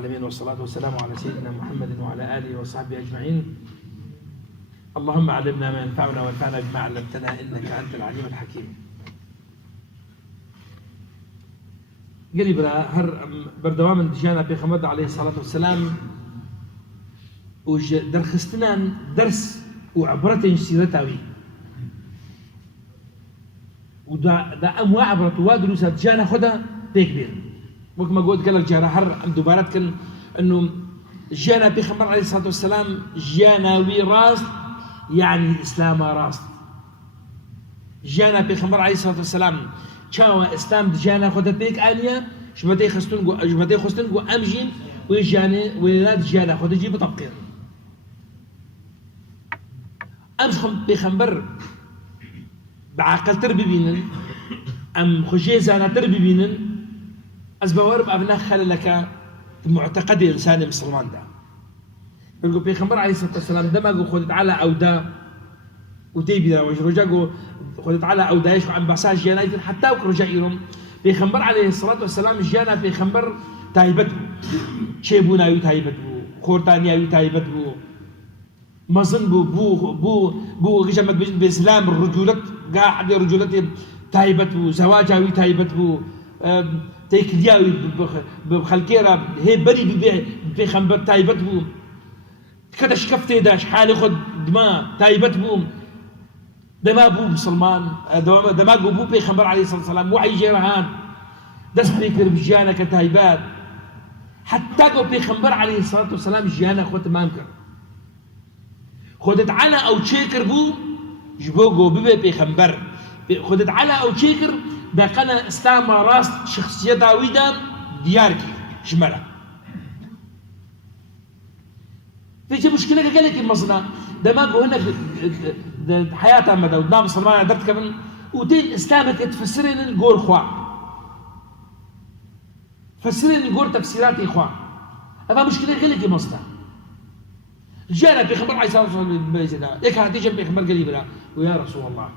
العالمين، والصلاة والسلام على سيدنا محمد وعلى آله وصحبه أجمعين. اللهم علمنا ما ينفعنا وانفعنا بما علمتنا إنك أنت العليم الحكيم. قريب هر بردوام دجانا بيغمبر عليه الصلاة والسلام درخستنا درس وعبرته سيرتاوي ودا أم وعبرت وادروس دجانا خدها بكبير. وقت ما قلت لك جانا هر دوبارات كان إنه جانا بيغمبر عليه الصلاة والسلام جانا وراس يعني الإسلام راس. جانا بيغمبر عليه الصلاة والسلام شاوى إسلام دجانا خدها بيك آنية جمدي خستن جو أمجين ويجاني ولاد جانا خدها جيب طبقين. أمشخم بيغمبر بعقل تربي بينن أم خجيزانا تربي بينن أزبوار بأبناء خلالك معتقد إنسان مسلمان ده. يقول بيغمبر عليه الصلاة والسلام دماغه خدت على أودا وتيبيا وجرجاجو خدت على أودا يشو عن بساج جانا حتى وكرجائهم بيغمبر عليه الصلاة والسلام جانا بيغمبر تايبته شيبونا يتايبته خورتانيا يتايبته مظن بو جمد بإسلام الرجولة قاعد رجولة تايبته زواجها يتايبته تيكلياوي بخلكيرة هي بري بيغمبر تايبته كدش كفتي داش حالي خد دماء تايبته دما بو مسلمان دما بو بيغمبر عليه الصلاة والسلام وعي جيران دس بيكر بجانا كتايبات حتى قو بيغمبر عليه الصلاة والسلام جانا خد مامكر خدت على أو تشيكر بو جبوغو ببي بيغمبر خدت على أو تشيكر دا قنا استعمى راس شخصية داويدا دياركي جمالة فيجي مشكلة قال لك المصنع دماغه هنا حياتها مدى ودنا مسلمان عدرت كمان ودين اسلامك تفسرين الجور خوا فسرين الجور تفسيرات اخوان هذا مشكلة قال لك المصنع جانا بيخبر عليه الصلاة والسلام بيزنا ليك هتيجي بيخبر قريب له ويا رسول الله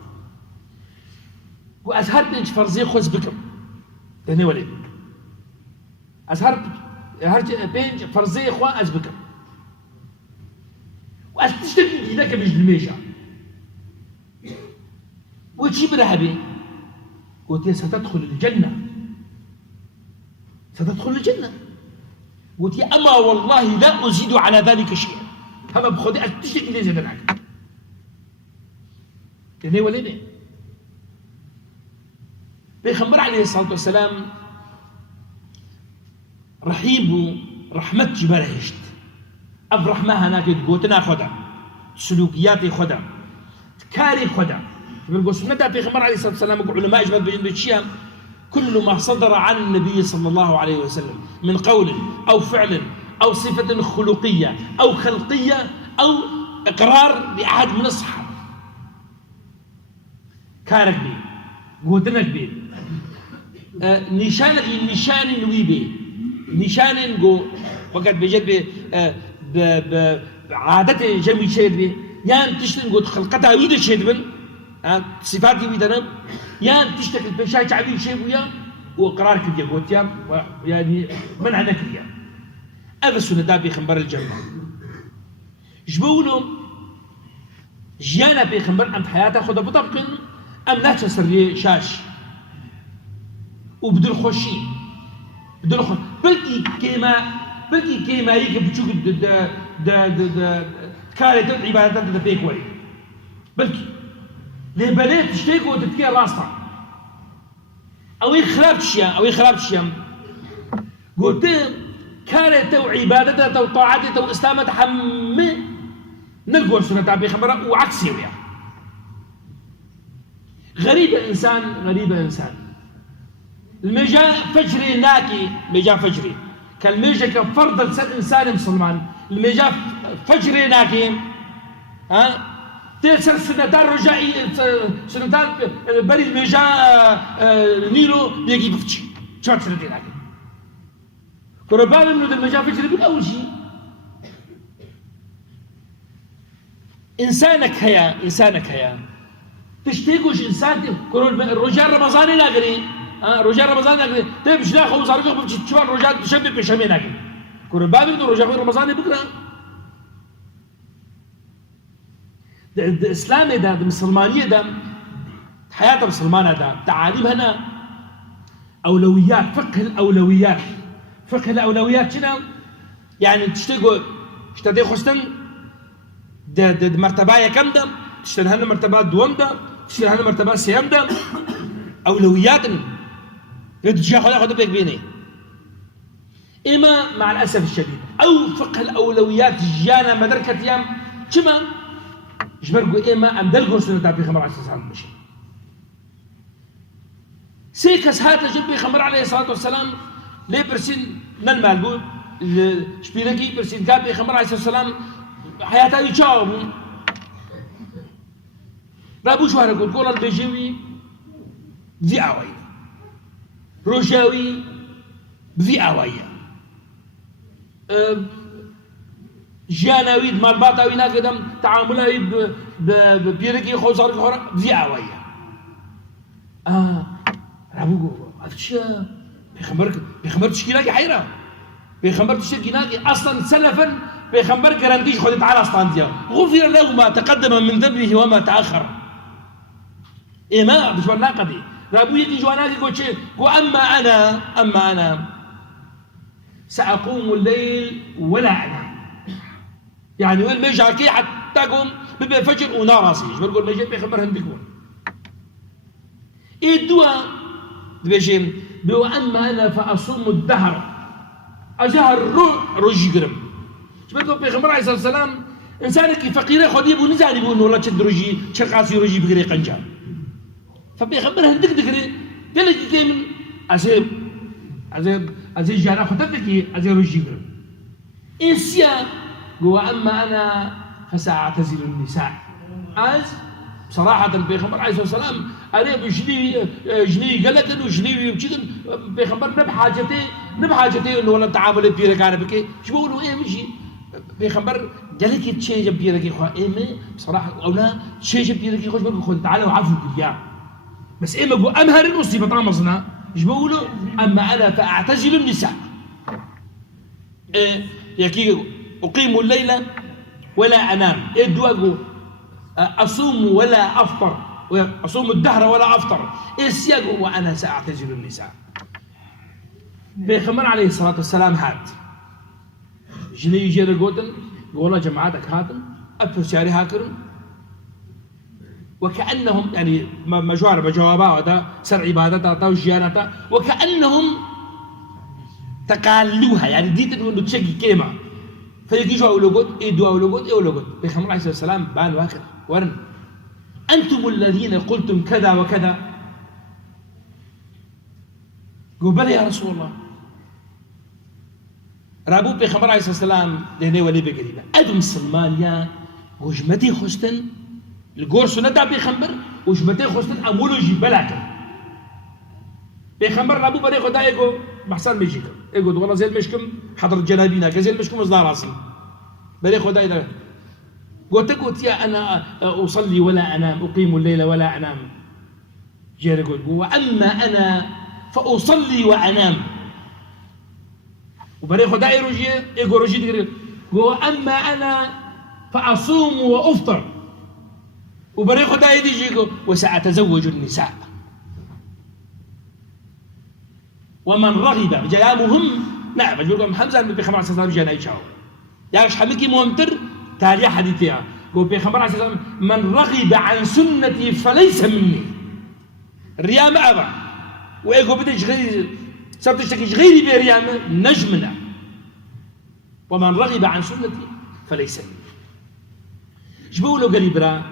وأزهر بنج فرزي خوز بكم تاني ولد أزهر بنج فرزي إخوة أزبكم وأستشتكي لك بجد الميشا وتشي برهبي قلت ستدخل الجنة ستدخل الجنة قلت أما والله لا أزيد على ذلك شيئا هما بخدي أستشتكي لي زي ذلك تاني ولد بيغمبر عليه الصلاة والسلام رحيب رحمة جبرهشت أفرح ما هناك تقوتنا خدا سلوكياتي خدا كاري خدا بيقول سنة بيغمبر عليه الصلاة والسلام علماء إجمال بين بيتشيا كل ما صدر عن النبي صلى الله عليه وسلم من قول أو فعل أو صفة خلقية أو خلقية أو إقرار لأحد من الصحابة كارك بي قوتنك بي نشان نوي بي نشان نقو وقت بجد بعادة جميل شيد بي يان تشتن قد خلقتها ويدا شيد بن صفاتي ويدا يان تشتكل بشاي تعبير شيء ويا وقرار كديا قوت يا يعني منع نكديا هذا السنة دابي خنبر الجنة جبولهم جيانا بيخنبر أم حياته خذ بطبق أم لا تسري شاش وبدل خوشي بدل خوش بلكي كيما يجي بتشوف دا كاري تد عبادات دا فيك ولي بلكي ليه بليت تشتيك وتتكي راسها أو يخرب شيئا قلت كاري تو عبادته تو طاعته تو إسلامته حمي نقول سنة تعبي خبرة وعكسي وياه غريب الإنسان المجا فجري ناكي مجا فجري كالمجا كفرض الإنسان مسلمان المجا فجري ناكي تلسر سنتان رجائي سنتان بري المجا نيرو بيجي بفتشي شو سنتين ناكي كربان إنه المجا فجري بالأول شيء إنسانك هيا تشتيقوش إنسان كرول الرجال رمضاني ناقري رجال رمضان ناقري تمش لا خمس عرقه بمشي تشوان رجال تشبه بشمي ناقري كور بابي دو رجع رمضان بكره ده اسلامي ده مسلمانيه ده حياه مسلمانه ده تعاليم هنا اولويات فقه الاولويات فقه الاولويات شنو يعني تشتغل خستن ده مرتبه كم ده تشتغل هنا مرتبات دوم ده تشتغل هنا مرتبات سيام ده اولويات تجي خذ بيك بيني اما مع الاسف الشديد او فقه الاولويات جانا مدركه يام كما جبرقوا اما ام دلقوا سنه تاع خمر عليه الصلاه والسلام سيكس هات جنبي خمر عليه الصلاه والسلام لي برسين نالمالبو شبيلكي برسين كابي خمر عليه الصلاه والسلام حياته يجاوب رابو شو هرقول قول البيجوي ذي اوي روجاوي ذي اوي جاناوي مالباتاوي ناقدم تعاملاوي ببيركي خوزار خورا ذي اوي رابو هذا بيخمر تشكيلاكي حيرة بيخمر تشكيلاكي اصلا سلفا بيخمر كرنديش خذ تعالى اسطانتيا غفر له ما تقدم من ذنبه وما تاخر إيه ما مش ناقدي رابو يجي جواناكي قو اما انا ساقوم الليل ولا انام يعني وين ما يجي حتى قوم بيبقى فجر ونار راسي ايش بقول ما يجي بيخمر هندكون ايه الدواء بيجي بيقول اما انا فاصوم الدهر اجهر رجي قرب ايش بقول بيخمر عليه الصلاه والسلام انسانك فقير خذ يبو نزال يبو والله تشد رجي شرقاسي رجي بقري قنجان فبيخبر هندك دقري دلج كيمن ازيب جانا خطتك ازيب رجي قرب انسيا قوى اما انا فساعتزل النساء بصراحة البيغمبر عليه الصلاة والسلام أنا بجني قلقن وجني وكذا البيغمبر نبحاجتي إنه ولا تعامل بيرك أنا بكي شو بقولوا إيه مشي البيغمبر قالك شيء جاب بيرك إخوة إيه بصراحة أو لا شيء جاب بيرك إخوة بقول خد تعالوا عفوا بالله بس إيه بقول أمهر المصيبة طعمصنا إيش بقولوا أما أنا فأعتزل النساء يكي أقيم الليل ولا أنام إيه الدواء أصوم ولا أفطر أصوم الدهر ولا أفطر إيه السياق وأنا سأعتزل النساء بيخمر عليه الصلاة والسلام هات جني يجي رقودن والله جماعتك هاتن أبفر سياري هاكرن وكأنهم يعني مجوار بجوابها هذا سر عبادتها وجيانتها وكأنهم تقالوها يعني دي تقول تشكي كلمة فيجي جو أولوجود إيه دوا أولوجود إيه أولوجود بيخمر عليه الصلاة والسلام بان واكر ورن أنتم الذين قلتم كذا وكذا قل بلى يا رسول الله رابو بيخمر عليه الصلاة والسلام لهني ولي بقريبا أدم سلمانيا وجمتي خستن القرص ندع بيخمر وجمتي خستن أمولوجي بلاكن بيخمر رابو بري خدا يقول بحسن ميجيكم يقول والله زي المشكم حضر جنابينا كزي المشكم مصدر راسي بري خدا يقول قلت يا أنا أصلي ولا أنام أقيم الليل ولا أنام جير يقول وأما أنا فأصلي وأنام وبري خدا يقول رجي وأما أنا فأصوم وأفطر وبري خدا يجي يقول وسأتزوج النساء ومن رغب جاء مهم نعم بقول لكم حمزة بخمر على سلام جانا يشاو يا مش حميكي مهمتر تاريخ حديثها قول بخمر على سلام من رغب عن سنتي فليس مني الريامة أبا وإيقو بديش غير سبتشتكيش غيري بريامة نجمنا ومن رغب عن سنتي فليس مني جبولو قريبرا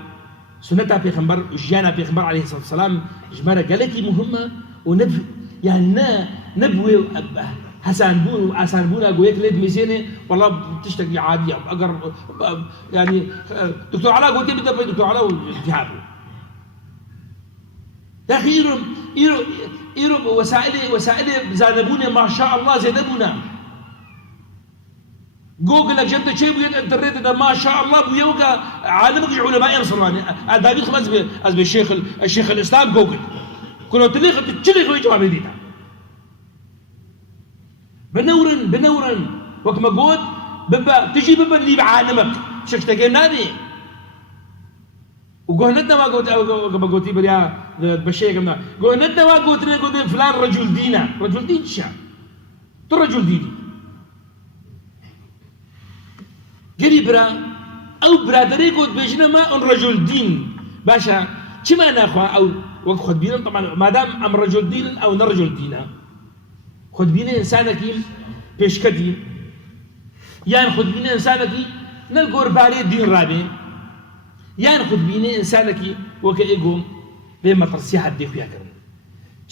سنتها بيخمبر وجانا بيخمبر عليه الصلاة والسلام جمارة قالتي مهمة ونبي يعني نبوي حسن بون أقول لك ليد ميزاني والله بتشتكي عادية أقرب يعني دكتور علاء قلت لي بدأ دكتور علاء والذهاب يا أخي إيرب وسائل زادبوني ما شاء الله زادبونا جوجل لك جنت شيء بيد انترنت ده ما شاء الله بيوقع عالمك علماء ينصراني داوود خلاص از الشيخ الاسلام جوجل كل تليخ تشلي خوي جواب ديتا بنورن وكما قلت ببا تجي ببا اللي بعالمك شكتك نادي وقهنتنا ما قلت كما قلتي بريا بشيء كما قهنتنا ما قلت فلان رجل دينا رجل دين شا رجل ديني قري برا او برادري قلت بيجنا ما ان رجل دين باشا كما ناخوا او وقت خد بينا طبعا ما دام ام رجل دين او نرجل دينا خد بينا انسانك بيش كدي يعني خد بينا انسانك نلقور بالي الدين رابي يعني خد بينا انسانك وكايقوم بما ترسي حد يخويا كرم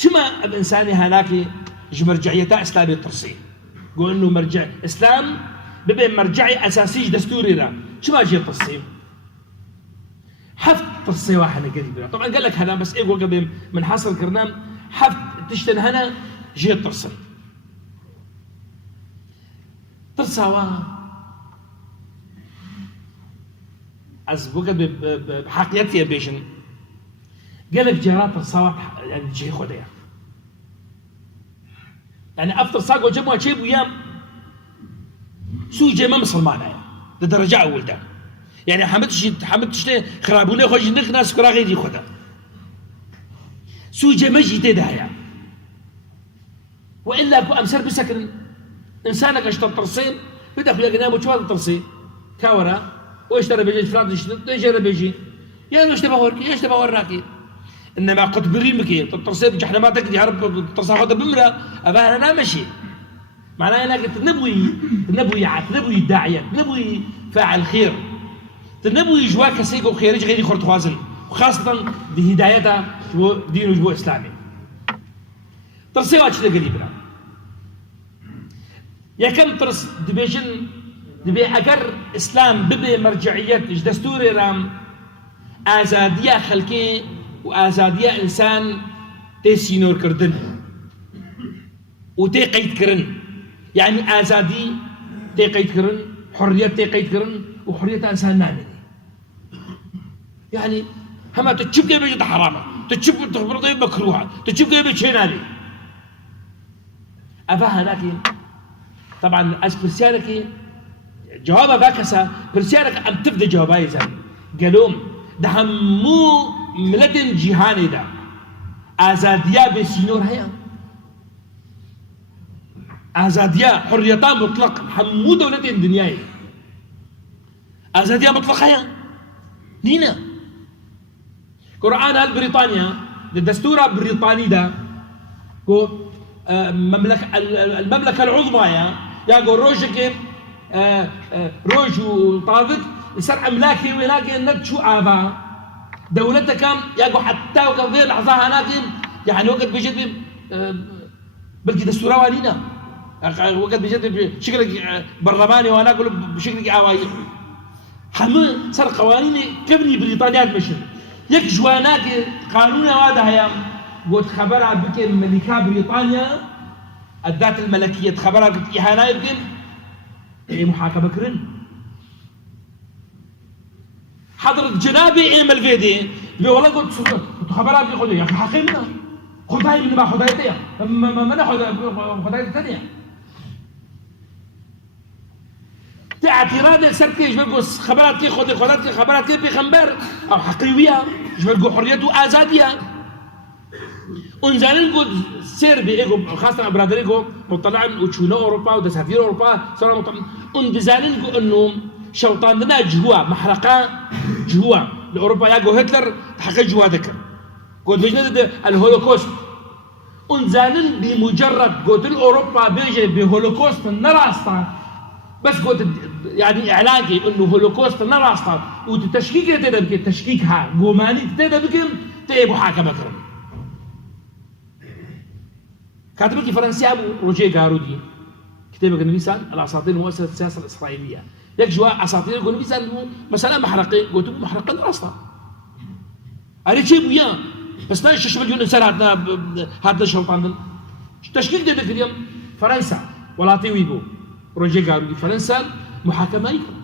كما بانساني هناك مرجعيته اسلامي ترسي قول انه مرجع اسلام ببقى مرجعي اساسي دستوري را كما جي ترسي حفت ترسي واحد قريب طبعا قال لك هنا بس ايه قبل من حصل كرنام حفت تشتن هنا جي ترسي ترساوا از بوقت بحقيقتي بيشن قال لك جرات ترساوا يعني جي خديا يعني افطر ساقو جمعوا شيء ويام سوي جي ما مسلمان لدرجه اول ده يعني حمدتش خرابونه خوش نخ ناس كرا غيري خدا سوي جي مجي تدايا والا كو امسر بسكن انسانك اشتر ترسيم بدا خويا قنام وشوال ترسي كاورا واشترى بيجي فلان يشتري بيجي يا ايش تبغى وركي ايش تبغى وراكي انما قد بريمكي ترسيم جحنا ما تقدر يعرف ترساخذ بمرة ابا انا ماشي معناها انك تنبوي داعيه تنبوي فاعل خير تنبوي جواك سيكو خيرج غير خرط خوازن وخاصه بهدايته دين وجبو اسلامي ترسي واش قريبنا يا كم ترس دبيجن دبي اگر اسلام ببي مرجعيات دستوري رام ازاديه خلقي وازاديه انسان تسينور كردن وتي قيد كرن يعني ازادي تي قيد كرن حريه تي قيد كرن وحريه انسان نامي يعني هما تشوف كيف بيجي حرامه تشوف تخبر طيب مكروهه تشوف كيف بيجي نادي ابا هناك طبعا از برسيانك جوابها باكسا برسيانك ام تبدا جوابها يزن قالوم ده همو ملتن جهاني ده ازاديه بسينور هيا ازاديه حريتان مطلق حمو دولتين دنياي ازاديه مطلقه هيا نينا قرآن البريطانيا الدستور البريطاني ده المملكة العظمى يا روجك روج وطاذق يصير أملاكي ولاقي ندشو آبا دولتك كم ياقو حتى وكان غير لحظة هناك يعني وقت بيجد بلكي دستورة والينا وقت بيجد بشكل برلماني وانا اقول بشكل عوايد حمل صار قوانين كبني بريطانيا مشن يك جواناك قانون هذا هيام قلت خبرها بك ملكة بريطانيا الذات الملكية خبرها قلت إهانة يمكن محاكمة كرن حضرة جنابي إيمل فيدي والله قلت خبرها بك خذي يا أخي حقيمنا خذها من ما خذها تيا ما ناخذ خذها الثانية اعتراض سركي جبرقو خبرات كي خذ خبرات كي بيغمبر او حقيويه جبرقو حريته ازاديه انزالن قد سير بيغو خاصه برادريغو مطلعين وتشونا اوروبا ودسافير اوروبا صاروا مطلعين انزالن انه شوطاننا جوا محرقه جوا لاوروبا ياغو هتلر حق جوا ذكر قد بجند الهولوكوست انزالن بمجرد قلت اوروبا بيجي بهولوكوست نراستا بس قلت يعني اعلانك انه هولوكوست نراستا وتشكيك تدبك تشكيكها قوماني تدبك تيبو محاكمه كرم كاتبك فرنسي ابو روجيه غارودي كتابك نيسان الاساطير مؤسسه السياسه الاسرائيليه يك جوا اساطير يقول نيسان مثلا محرقين قلت محرقين راستا اريد شيء وياه بس ما يشش مليون انسان هذا الشوطان تشكيك تدبك اليوم فرنسا ولاطي ويبو روجيه غارودي فرنسا محاكمه يكرم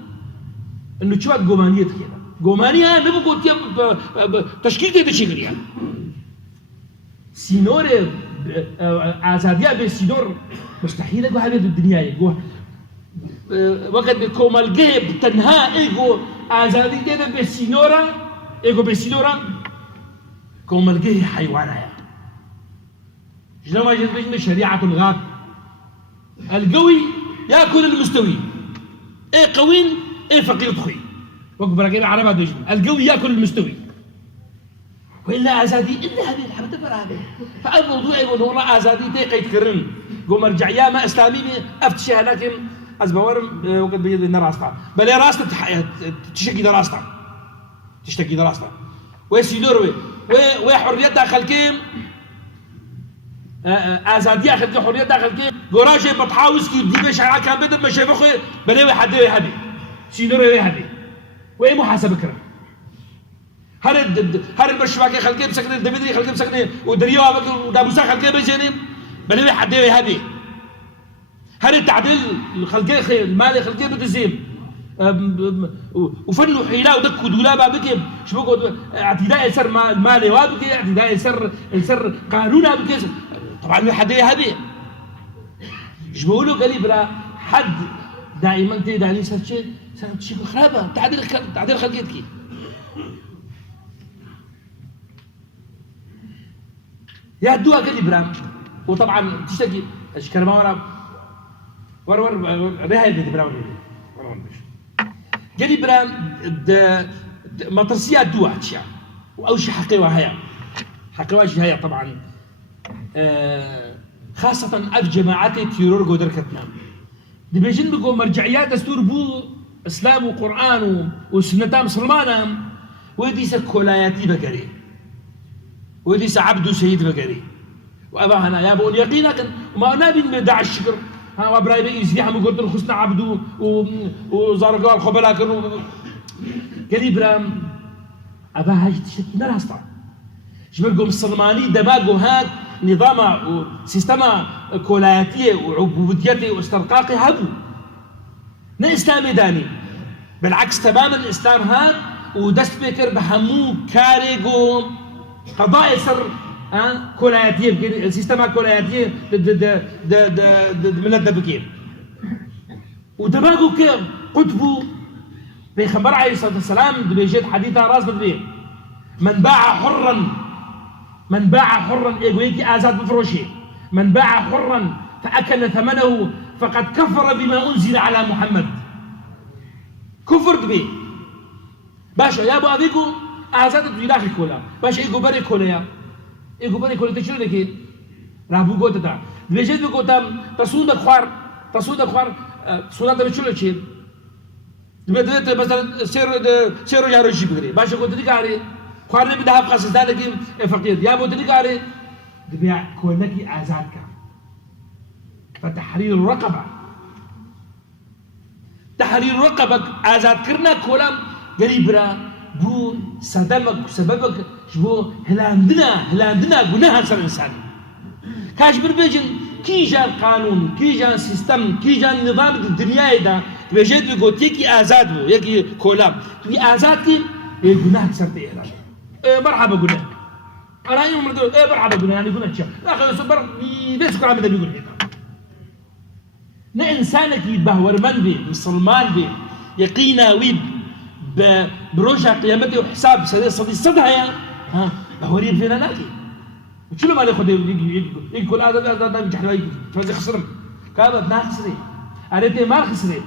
انه شو قومانيه كده قومانيه نبغى قلت تشكيك تدشي يعني سينور ازاديه بالسينور مستحيل اقول هذه الدنيا يقول وقت كومالجيب تنها إيجو أزادي ده بسينورا إيجو بسينورا كومالجيه حيوانية شلون ما جت شريعة الغاب القوي يأكل المستوي إيه قوين إيه فقير تخوي وقت براكين عربة دوجن القوي يأكل المستوي وإلا أزادي إلا هذه الحبة برابة فالموضوع يقول والله أزادي تيقي تكرن قوم ارجع يا ما إسلامي أفتشها لكن أزبورم وقت بيجي لنا راستا بل راستا تشتكي دراستا تشتكي دراستا ويسيدور وحرية داخل كيم أزادي أخذ حرية داخل كيم قراجة بتحاوس كي بدي مش على كام بدل مش يبخي بل حد هذه سيدور هذه وين محاسبة كرم هر البرشواكي خلكي بسكن الدبدري خلكي بسكن ودريوا بك ودابوسا خلكي بيجيني بل حد هذه هل التعديل خلقي المالي خلقي بتزيم وفنوا حيلا ودك ودولابا بكي شبكوا اعتداء يسر المالي وابكي اعتداء يسر قانونا بكي طبعا حد هذه ايش بيقولوا قالي برا حد دائما تداني سرشي خرابه تعديل خلقيتك يا دوا قالي برا وطبعا تشتكي اشكال ما ور ريها اللي براون جري برام مطرسيات دواتشا او شي حقيوه هيا حقيوه هيا طبعا خاصة اف جماعات تيرور قدركتنا دي بيجن بقوا مرجعيات دستور بو اسلام وقران وسنه مسلمانه وديس كولاياتي بقري وديس عبد سيد بقري وابا هنا يا ابو اليقين لكن ما نبي ندع الشكر ها وابراهيم يزيح مقولت الخسنا عبدو وزارقوا الخبلاء كانوا قريب ابا هاج تشتكي نراستا شبرقوا الصلماني دماغوا هاد نظام وسيستما كولاياتيه وعبوديته واسترقاقي هبو نا اسلامي داني بالعكس تماما الاسلام هاد ودست بكر بهمو كاريجو قضايا سر كولاياتيه سيستما كولاياتيه من الدبكين ودماغه كيف قطبه بيخبر عليه الصلاه والسلام بيجد حديثها راس بدبيه من باع حرا ايجويكي ازاد بفروشي من باع حرا فاكل ثمنه فقد كفر بما انزل على محمد كفرت به باشا يا ابو ابيكو ازاد بداخل كولا باشا ايجو بري كولا ايجو بري كولا تشيل لك رابو غوتا بيجد بكوتام تصود خوار صورات بتشيل شيء دبيت مثلا سير يا رجي بغري باشا كنت ديكاري خوارني بدها قصص ذلك فقير يا ابو ديكاري دبيع كونكي ازادك فتحرير الرقبه تحرير رقبك ازاد كرنا كولام قريبرا بو صدمك سببك شبو هلاندنا جناح سر الانسان كاش بربيجن كي جان قانون كي جان سيستم كي جان نظام الدنيا ده بيجد بيقولتيكي ازاد بو يكي كولام تبي ازادك جناح سرتي مرحبا قلنا انا يوم مرضو مرحبا قلنا يعني قلنا تشا اخي صبر ليش كلام ده بيقول هيك نا انسانك يبهور من بي مسلمان بي يقينا ويب بروجها قيامته وحساب صدها يا ها بهورين فينا ناكي شنو ما ياخذ يقول هذا بيجي حلوه تفوز خسرم كانت ناخسري اريتي ما خسري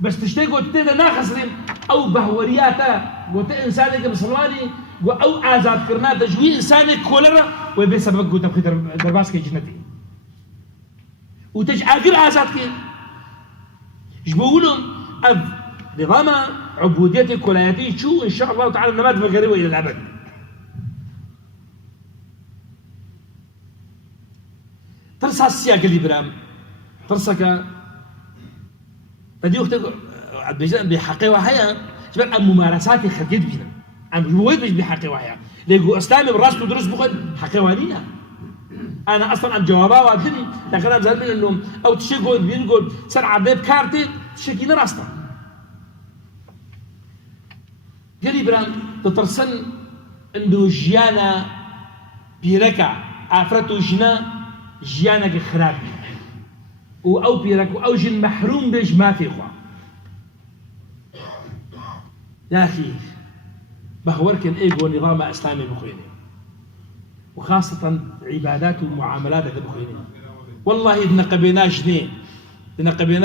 بس تشتي قلت نا خسري او بهورياتا قلت انسانك مسلماني او ازاد كرنا تجوي انسانك كولرا وبسبب قلت درباسك جنتي وتج اجر ازادك ايش بقولهم نظام عبودية الكولاياتي شو ان شاء الله تعالى نمات مغربي الى الابد ترسى السياق اللي برام ترسك بدي وقت بيجان بحقي وحياة شباب ممارسات خديت بينا عم بويد مش بحقي وحياة ليقو اسلامي براس تدرس بخد حقي وانينا انا اصلا عم جوابها وادني لكن انا مزال من انه او تشيقول بينقول سر عديب كارتي تشكينا راستا قالي برام تترسن انه جيانا بيركع عفرته جنا جيانك خراب وأو بيرك وأو جن محروم بيش ما في خوا يا أخي بهوركن إيجو نظام إسلامي بخويني وخاصة عبادات ومعاملات بخويني والله إذا نقبينا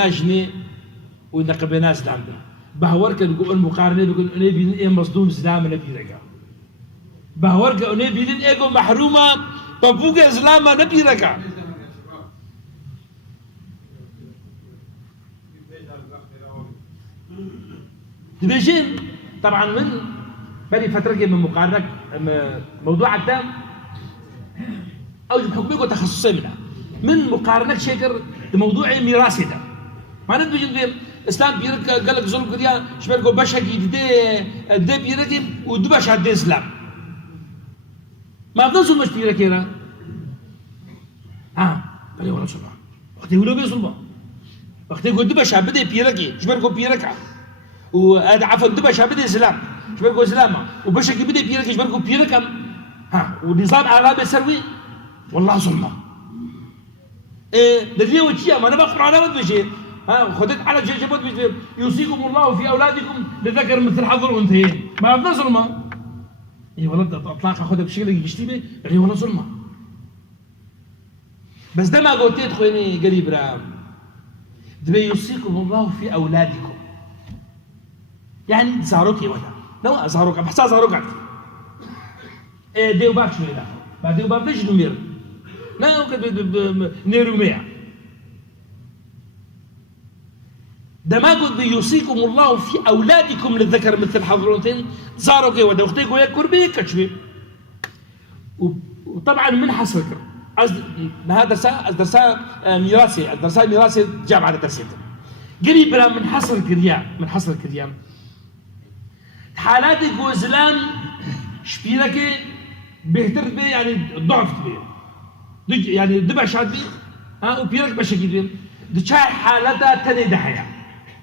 جنيه ونقبينا زلام بهوركن بيقول مقارنة بيقول أنا بين إيه مصدوم زلام نبي رجع بهوركن أنا بين إيجو محرومة بفوق زلام نبي رجع تبيجين طبعا من بني فترة من مقارنة موضوع الدم أوجب حكمي وتخصصي منها من مقارنة شكر موضوع ميراثي ده ما نبي جد إسلام بيرك قال لك زول كذا شباب باشا جديد ده بيرك ودبش هاد إسلام ما بنزل مش بيرك هنا بلي ولا سلمان وقت يقولوا بيسلمان وقت يقول دبش بدي بيرك شباب بيرك وهذا عفوا دبش بدي إسلام شباب إسلام وباشا بدي بيرك شباب بيرك ونظام عربي سروي والله ظلمة دليل وجهه ما أنا بقرأ على مد بشيء خدت على شيء جبت بشيء يوصيكم الله في أولادكم لذكر مثل حظ الأنثيين ما أبدا ظلمة إيه والله أطلاق أخذها بشكل يشتبه غير ولا ظلمة بس ده ما قلت خويني قريب رام دبي يوصيكم الله في أولادكم يعني زاروكي ولا لا زاروك بحسها زاروك ديو باب شوي لا بعد ديو باب ليش نمير لا ممكن نيروميا ده ما قلت بيوصيكم الله في أولادكم للذكر مثل حظ الأنثيين زاروكي وده أختيك ويا كربي كشبي وطبعا من حصرك هذا درسا ميراثي جامعة درسيته قريب من حصر كريام حالات الجوزلان شبيرك بيهتر بيه يعني ضعف بيه يعني دبع شاد بيه وبيرك بشكل بيه دشار حالتها تاني دحيا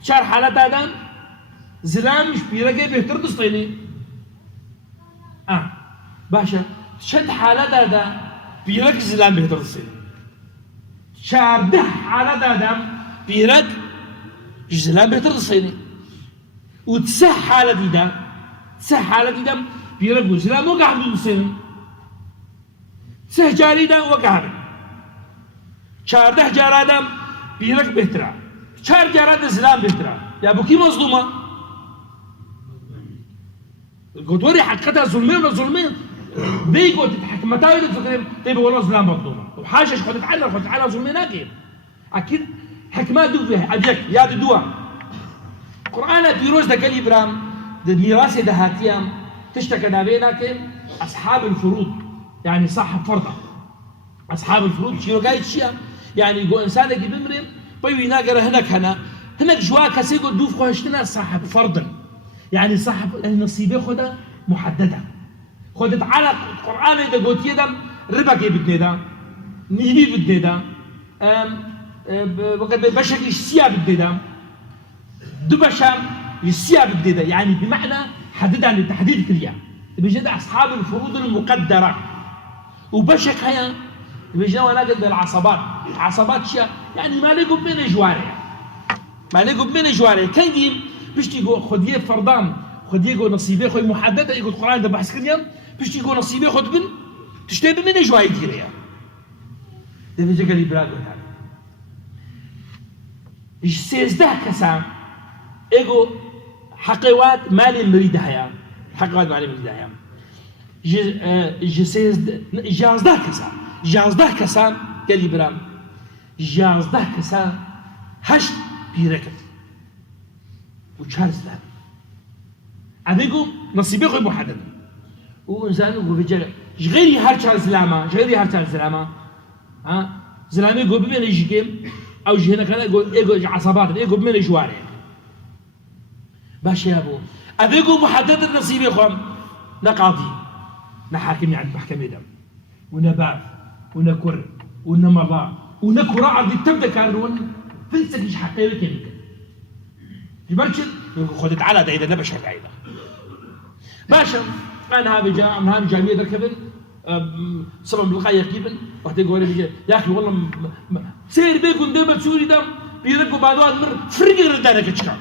شار حالتها ده زلام شبيرك بيهتر دستيني باشا شد حالتها ده بيرك زلام بيهتر دستيني شار ده حالتها ده بيرك زلام بيهتر دستيني وتسح حالتي ده بيرك زلام وقع دستيني سه جاري ده وقع شارده جارا ده بيرك بهترا شار جارا ده زلام بهترا يا ابو كي مظلومه قدوري حقتها ظلمين بيجوا تتحكم متى تفكر طيب والله زلام مظلومه وحاجه خدت عنها ظلمين اكيد حكمات دو فيها ابيك يا دوا قرآن بيروز ده قال ابراهيم ده ميراث ده هاتيام تشتكى نابينك اصحاب الفروض يعني صاحب فرضه اصحاب الفروض شنو قايد شيء يعني يقول انسان يجي بمرم طيب يناقر هناك جوا كسي يقول دوف خوشتنا صاحب فرض يعني صاحب النصيب خدها محدده خدت على القران اذا قلت يدا ربا كي بدني ده نيبي بدني ده وقت بشك السيا بدني ده دبشا السيا بدني ده يعني بمعنى حددها لتحديد كليا بيجد اصحاب الفروض المقدره وبشك هيا بيجي نجد العصبات شيء يعني ما لقوا بين جواري كان يجي باش تيجوا خديه فرضان خديه نصيبه خوي محدده يقول القران ده بحث كريم باش تيجوا نصيبه خد بن تشتي من جواي ديريا ده بيجي قال ابراهيم هذا يجسيز ده كسام ايجو حقيوات مالي مريد هيا حقيوات مالي مريد هيا جازده كسان قال ابراهيم جازده كسان هشت بيركب وشارز لها أبيكم نصيبي خوي محدد وإنسان وبيجي غيري هرشان زلامة زلامي يقول بمن يجيكم أو جهنا كان يقول عصابات يقول بمن يجواري باش يا أبو أبيكم محدد النصيبي خوام نقاضي نحاكم يعني محكمة دم ونباب ونكر ونمضى ونكر عرض تبدأ كارون فلسك إيش حقيقي كنك جبرشل خدت على ده إذا نبش هالعيدة باشا أنا هذا جامعة ركبن صمم بالغاية كيبن واحد يقول لي يا أخي والله سير بيكون ديما تسوري دم بيركو بعدوات مر فرق ردانك اشكا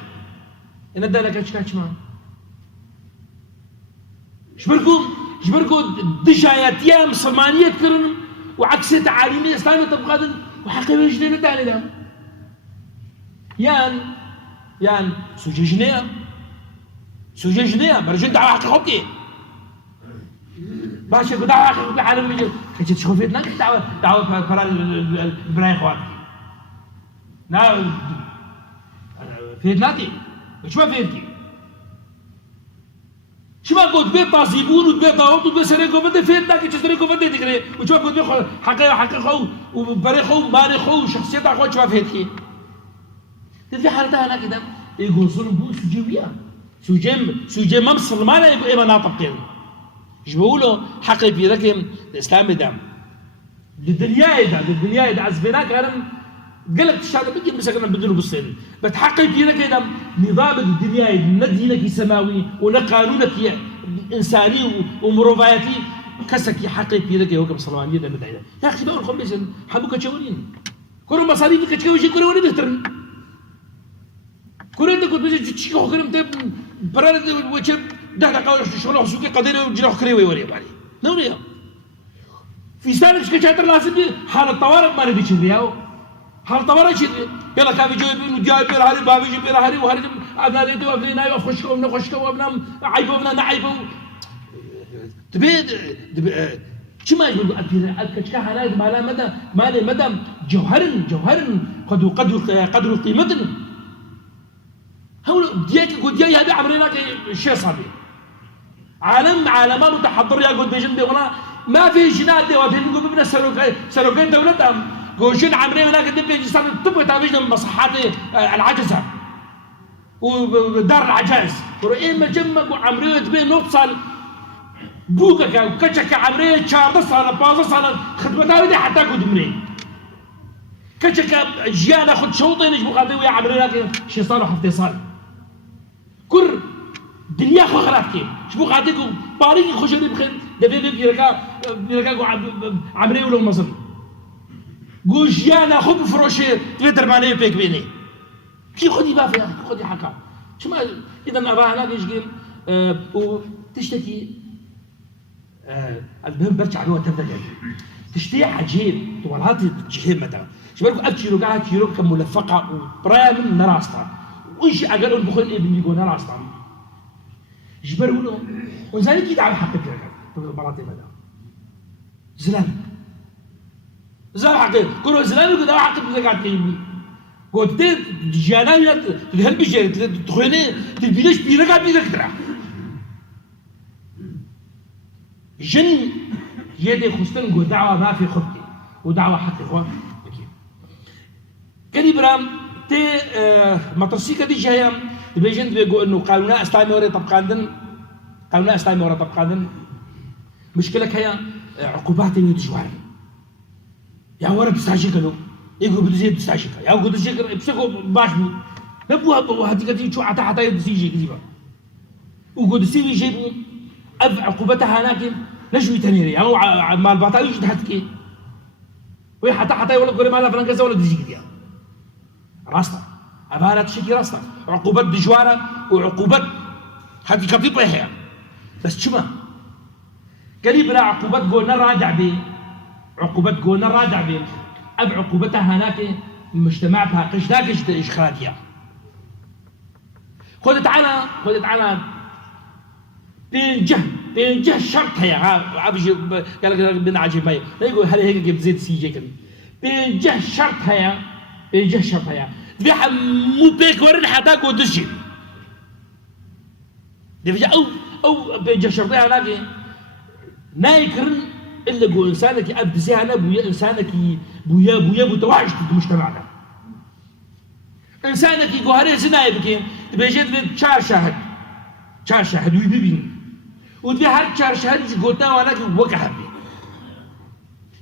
إن ردانك اشكا شما جبركو دجاياتيا مسلمانية كرن وعكس تعاليم إسلامية تبقى وحقيقة جديدة تاني دم يان سوجي جنيه برجع دعوة حق خوكي باشا دعوة حق خوكي عالم يجي كنت تشوف فيتنا دعوة فرال البراي خوات نا فيتناتي وش ما فيتكي شو ما قلت بيت تازيبون وبيت داوود وبيت سريكو بدي فيتنا كي تسريكو بدي تقري وش ما قلت بيت حق خو وبراي خو مالي خو شخصية خو شو ما فيتكي في حالتها هنا كده يقول صنبو سجوية سجيم ما مسلمان إما ناطقين إيش بقولوا حقي في ذاك الإسلام دام للدنيا إذا عزبناك أنا قلت الشهادة بيجي مسكنا بدونه بالصين بتحقي في ذاك دام نظام الدنيا ندينك سماوي ونقانونك إنساني ومروفاتي كسك حقي في ذاك هو كمسلمان يدا مدعي يا أخي بقول لكم بس حبوك تشاورين كل مصاريفك تشاوي كل ولي بيهترن كل كنت بيجي تشيكو كريم تب براد وجب ده دقائق شغله سوقي قدير وجرح كريوي وري بالي نوريا في سنة كشاتر لازم حال الطوارئ ما نبي تشرياه حال الطوارئ شيء يلا كافي جوي بينو جاي بير هاري بابي جوي بير هاري وهاري أبنا ريتو أبنا نايو خشكو أبنا خشكو أبنا عيبو أبنا نعيبو تبي شو ما يقول أكشكا هناك ما له مدى جوهر قدر قيمة هو ديك قد جاي هذا عمرنا شيء صعب عالم متحضر يا قد بيجن والله ما في جنات دي وفي نقول بنا سلوكين دولتهم قوشين عمرنا هناك دي بيجي صار طب تابيجنا مصحات العجزة ودار العجائز ورئيم مجمع وعمرنا تبين نوصل بوكا وكشك عمرنا شهر صار باز صار خدمتها بدي حتى قد منين كشك جيانا خد شوطين يجبو قادي ويا عمرنا شي صار حفتي صار كر دنيا خو خرافكي شبو قاديكو باريك خوش اللي بخير دبي بيركا عمري ولا مصر قوش جيانا خو بفروشي تقدر مالي بيك بيني كي خدي بافي يا اخي خدي حكا شو ما اذا ابا هناك ايش قيم وتشتكي المهم برجع له تبدا تشتي عجيب طولات الجحيم مثلا شباب ابشروا قاعد تشيروا كملفقه وبرايا من نراستا وش اقالوا البخل ابن يقول نراستا جبروا له وزالك يدعوا حقك لك مراتي ماذا زلام حقك كل زلام يقول دعوا حقك لك قاعد تيجي قلت جانا تدهل بيجي تدخلني تلبينش بيرك ترى جن يدي خستن قول دعوة ما في خبتي ودعوة حق إخوان كان إبرام تي مطرسيكا دي جاية بيجن بيقول إنه قانونا إسلامي ورا طبقاندن مشكلة هي عقوبات يدجوار يا ورا بستعجيك له يقول بدي زيد بستعجيك يا قد زيك بسكو باشبو نبوها هديك شو حتى يدسيجي كذا وقد سيبي يجيبوا عقوبتها هناك نجوي تنيري يعني مال باطل يجي تحتكي وي حتى ولا قولي مالها فرنكسة ولا تجي كذا راستا أبارة تشكي راستا عقوبة دجوارة وعقوبة هذه كتيبة هي بس شما قريب لا عقوبة قولنا رادع بي أب عقوبتها هناك المجتمع بها قشداك إشخراجية خذت على بينجه شرط هي عبش قال لك بين عجيب ماي لا يقول هل هيك جبت زيت سي جيكن بينجه شرط هي تبيع مو بيك ورد حتى قدشي دفجة أو بينجه شرط هي هناك نايكرن إلا قول إنسانك أبد زي أنا بويا إنسانك بويا بتواجد في المجتمع ده إنسانك يقول هذا زنا يبكي تبيجي تبي شار شاهد ويبين ودي هر شار شاهد قلتها وانا وقع بي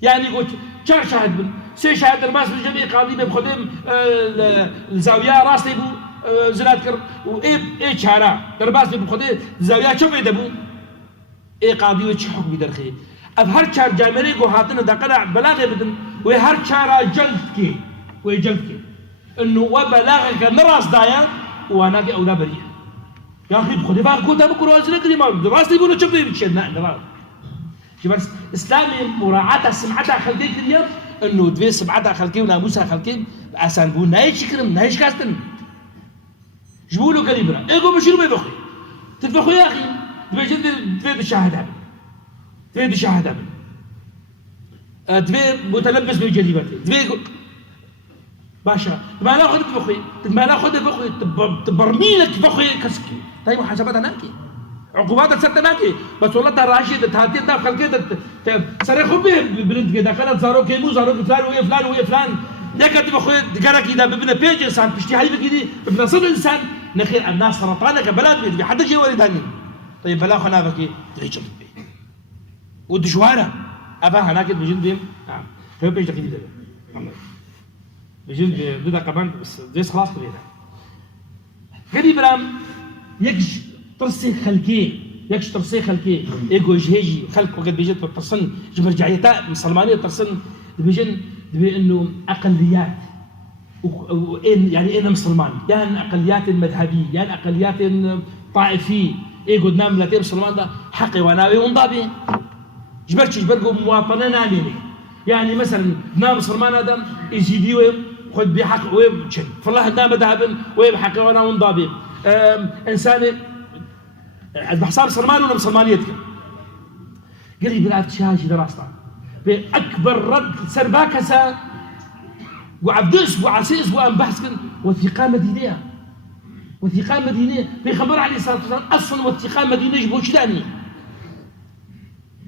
يعني قلت شار شاهد سي شاهد الماس بالجميع قاضي بخدم الزاويه راسي بو زلات كر وايه شارع درباس بخدم الزاويه شوف يدبو ايه قاضي وش حكم يدرخي اب هر شار جامري قو هاتنا دقنا بلاغه بدن وهر شار جلد كي ويجلك انه وبلاغك نراس دايا وانا في اولى بريء يا اخي خذي بالك كنت بكره ازرق ما دراسي يقولوا شوف بتشنا نراس بس اسلامي مراعاه سمعتها خلقيك اليوم انه دوي سمعتها خلقي وناموسها خلقي عشان بو نايش كرم نايش كاستن جبوا له كليبرا ايقو بشيروا بيبخي تتبخوا يا اخي تبي تشاهد تبي تشاهد تبي متلبس بالجريمه تبي باشا ما ناخذ بخي ما ناخذ بخي تبرميلك بخي كسكي طيب محاسبتها ناكي عقوبات السبت ناكي بس والله ترى راشد تهاتي ده خلقي سري خبي بنت كده كانت زارو كيمو زارو فلان ويا فلان ويا فلان ده كاتب اخوي دقرك اذا ببنى بيج انسان بشتي هاي بكذي ببنى صدر انسان نخير الناس سرطانك بلاد بيدي حتى شيء ولد هني طيب بلا خنا بكي تعيش ودشوارة ابا هناك بجن بيم نعم هو بيج كذي ده بجن بدا كمان بس ديس خلاص كده غريب رام يكش ترسي خلقي يكش ترسي خلقي ايجو جهيجي خلق وقت بيجي ترسن مرجعيتها مسلمانيه ترسن بيجن انه اقليات وين يعني ايه مسلمان يعني اقليات مذهبيه يعني اقليات طائفيه ايه قد نام لاتي مسلمان ده حقي وناوي ونضابي جبرقوا مواطنه ناميني يعني مثلا نام مسلمان هذا يجي خذ بحق ويبشن فالله نام ذهب ويبحق وانا ونضابي انسان بحساب مسلمان ولا مسلمانيتك قال لي بلعب شاشي دراسته بأكبر رد سرباكسة وعبدس وعسيس وأن بحث وثيقة مدينية وثيقة مدينية بيخبر عليه الصلاة والسلام أصلا وثيقة مدينية يجبوش داني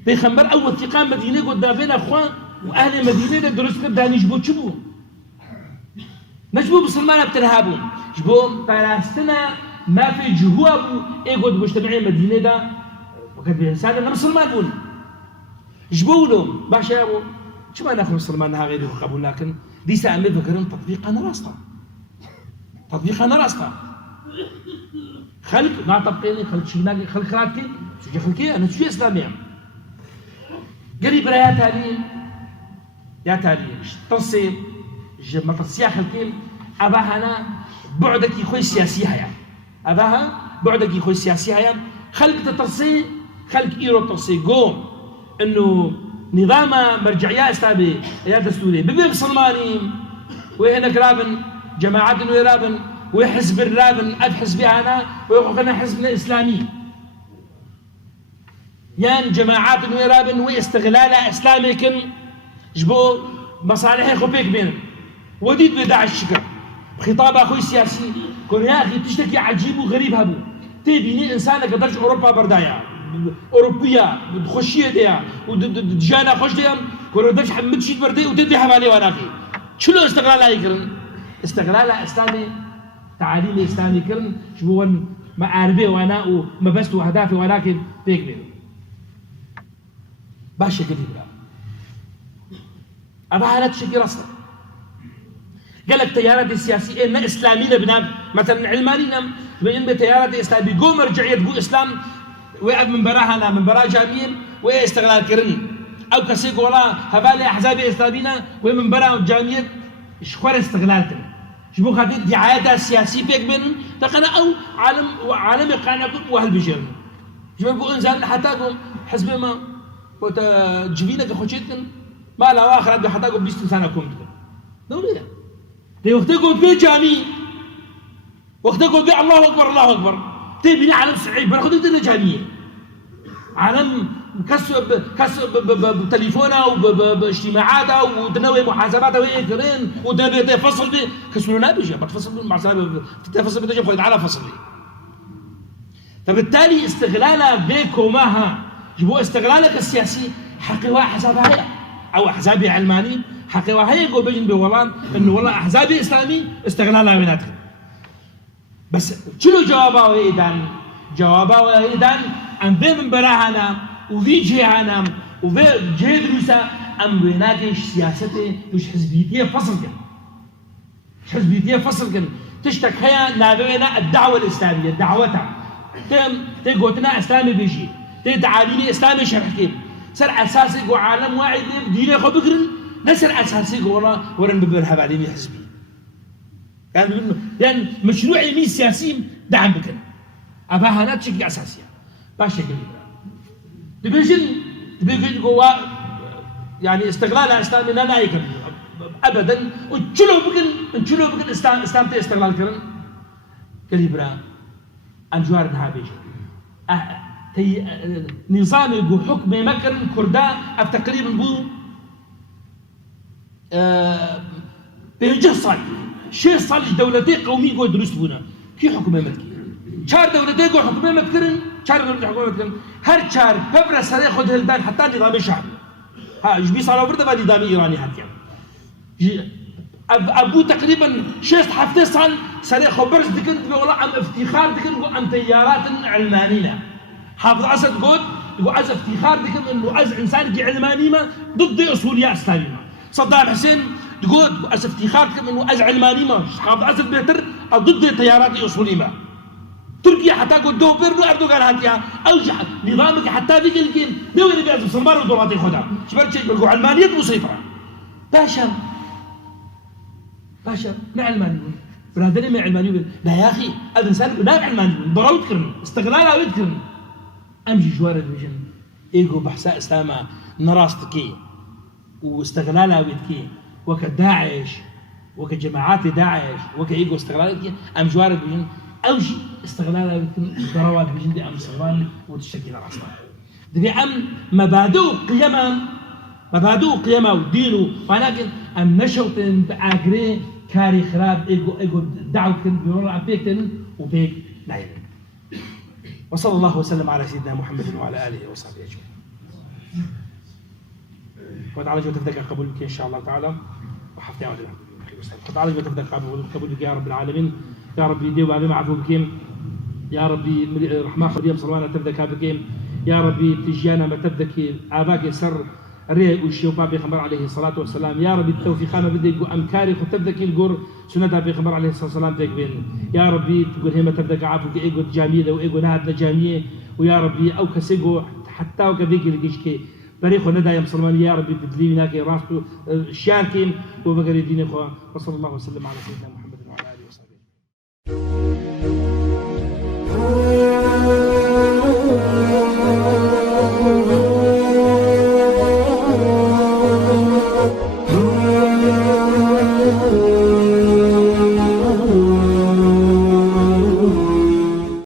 بيخبر أول وثيقة مدينية قد بين أخوان وأهل مدينة درس داني يجبو شبو نجبو مسلمان بترهابون جبو فلسطين ما في جهوب يقعد مجتمعين مدينة ده وقد بإنسان مسلمان بون جبولهم باشا يابو شو ما ناخذ مسلمان غيره قبول لكن دي سامي فكرن تطبيق انا راستا تطبيق انا راستا خلق ما طبقيني خلق شيء خلق راتي شو خلقي انا شو اسلامي قريب يا تالي تصي ما تصيا خلقين اباها انا بعدك يخوي سياسي هيا اباها بعدك يخوي سياسي هيا خلق تصي خلق ايرو تصي قوم انه نظام مرجعيه اسلامي يا دستوري ببي مسلماني وهنا رابن جماعات ويرابن وحزب الرابن ابحث بها انا ويقولنا حزبنا اسلامي يان جماعات ويرابن واستغلالها اسلامي كن جبو مصالح خبيك بين وديد بدع الشكر خطاب اخوي السياسي كون يا اخي تشتكي عجيب وغريب هبو تبيني انسان قدرش اوروبا بردايا اوروبيه خشيه ديا ودجانا خوش ديا كوردش حمد شي بردي وتدي حوالي وناكي شنو استغلالها يكرن استغلالها اسلامي تعاليم اسلامي كرن شبو معاربه وانا وما بس واهدافي ولكن بيك باشا كذي بلا ابا حالات شكي راسنا قال لك تيارات السياسيه ان اسلامي لبنان مثلا علمانينا بين بتيارات اسلامي قوم مرجعيه تقول اسلام ويقعد من براها من برا جامين ويستغلال كرن او كسيق ولا هبالي احزاب اسلامينا ومن برا جاميه شخور استغلال كرن شبو خاطر دعايتها السياسيه بيك من تقنا او عالم قانكم واهل بجرن جبو انسان حتىكم حسب ما وتجبينك خوشيتكم ما لا اخر عند حتىكم 20 سنه كنت دوليه دي وقتكم في جامي وقتكم في الله اكبر الله اكبر تبني عالم صعيب بناخذ الدنيا جاميه عالم كسب بتليفونها وباجتماعاتها ودنوي محاسباتها ويكرين ودنوي تفصل به كسرونا بيجي بتفصل مع تفصل بتجي خذ على فصل فبالتالي استغلالها بيك وماها جبوا استغلالك السياسي حقيقة حسابها او احزابي علماني حقيقة هي يقول بيجن بولان انه والله احزابي اسلامي استغلالها بيناتهم بس شنو جوابه ايضا ام في من براهنا وفي جهانا وفي جهه دروسا ام ويناكش سياسته مش حزبيتيه فصل كن مش حزبيتيه فصل كن تشتك هيا نابينا الدعوه الاسلاميه دعوتها تقوتنا اسلامي بيجي تعاليمي اسلامي شرحكي سر اساسي عالم واحد ديني خو بكرن نسر اساسي ورا ورن ببرها بعدين حزبي يعني مشروع يمين سياسي دعم بكن أبا هنا بشكل أساسي باش كده تبيجن جوا يعني استغلال إسلامي لا يكن أبدا نشلو بكن إسلام استغلال كرن كليبرا أنجوار نهابيج نظام يقول حكم مكرن كردا تقريبا بو بينجح صالح شيء صالح دولتي قومي جو دروس بونا كي حكومة متكي شار دولتي جو حكومة متكرن شار دولتي حكومة متكرن هر شار ببرة سريع خد هلدان حتى نظام الشعب ها جبي صار برده بعد نظام إيراني حتى أبو تقريبا شيء حفتة صان سريع خبرز دكن والله عم افتخار دكن عن تيارات علمانية حافظ أسد قد يقول عز افتخار دكن إنه عز إنسان علماني ما ضد أصوليات إسلامية صدام حسين تقول أسف افتخار كم إنه أز علماني ما حافظ أسد بيتر أو ضد التيارات الأصولية ما تركيا حتى قد دو بيرنو أردوغان هاتيها أوجع نظامك حتى ذيك الكين نو اللي بيعزف صنبار ودوراتي خدها شبر شيء بلقوا علمانية مسيطرة باشا ما علماني برادري ما علماني لا يا أخي هذا إنسان لا علماني ضروت كرن استغلال ويذكرن أمشي جوار الفيجن إيجو بحثاء إسلامة نراستكي واستغلالها ويتكي وكداعش وكجماعات داعش وكإيجو استغلالها أم جوار بيجن أو شيء استغلالها ويتكي ضروات بيجن دي أم صغان وتشكل أصلا دي أم مبادئ قيمة ودينه ولكن أم نشوط بأجري كاري خراب إيجو دعوة بيقولوا عم بيكتن وبيك نايل وصلى الله وسلم على سيدنا محمد وعلى آله وصحبه أجمعين. وتعالى جو تفدك قبول بك إن شاء الله تعالى وحفتي على الله. وتعالى جو تفدك قبول بك يا رب العالمين يا ربي ديو بابي معفو بكيم يا ربي رحمة خديم صلوانا تفدك بكيم يا ربي تجيانا ما تفدك آباك يسر الرئي والشيوبا بيخبر عليه الصلاة والسلام يا ربي التوفيق ما بدي يقول أمكاري وتفدك الجور سنة بيخبر عليه الصلاة والسلام تكبين يا ربي تقول هما تفدك عافو إيجو جامية وإيجو نهاد جامية ويا ربي أو كسيجو حتى وكبيك الجيشكي بريخو ندى يا مسلمان يا ربي بدلي هناك راستو شاركين وبقري دين إخوة وصلى الله وسلم على سيدنا محمد.